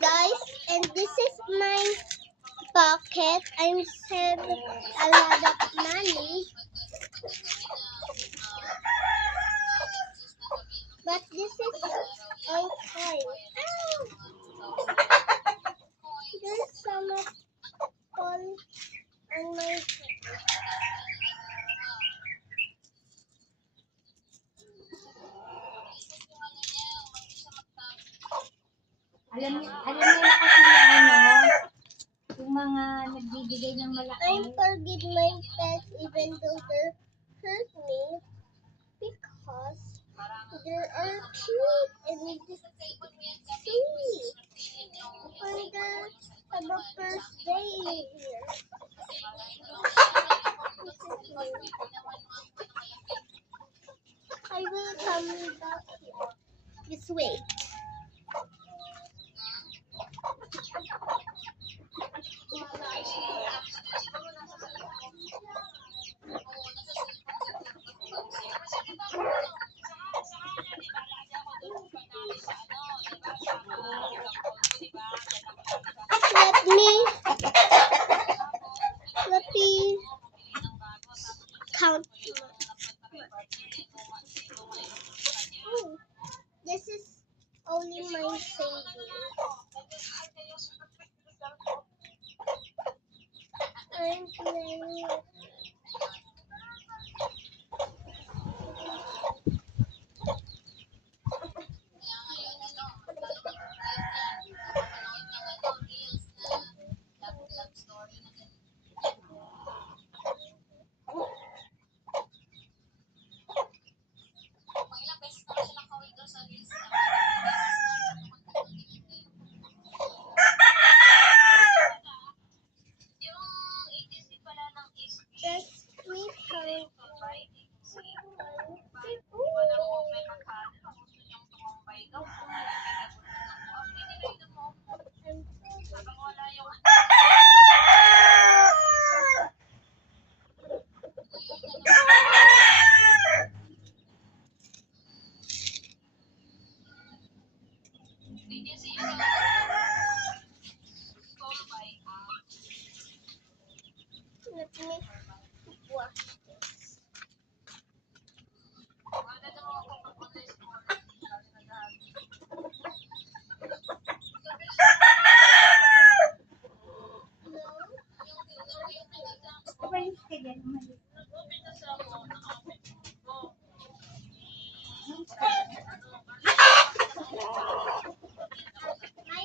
guys, and this is my pocket. I'm saving a lot of money. But this is all coin. There's some of coin on my head. Alam niyo na kasi yung mga nagbibigay ng malaki. I forgive my pets even though they hurt me because there are cute and sweet. And have a first day here. I will come back here. Just wait. Let me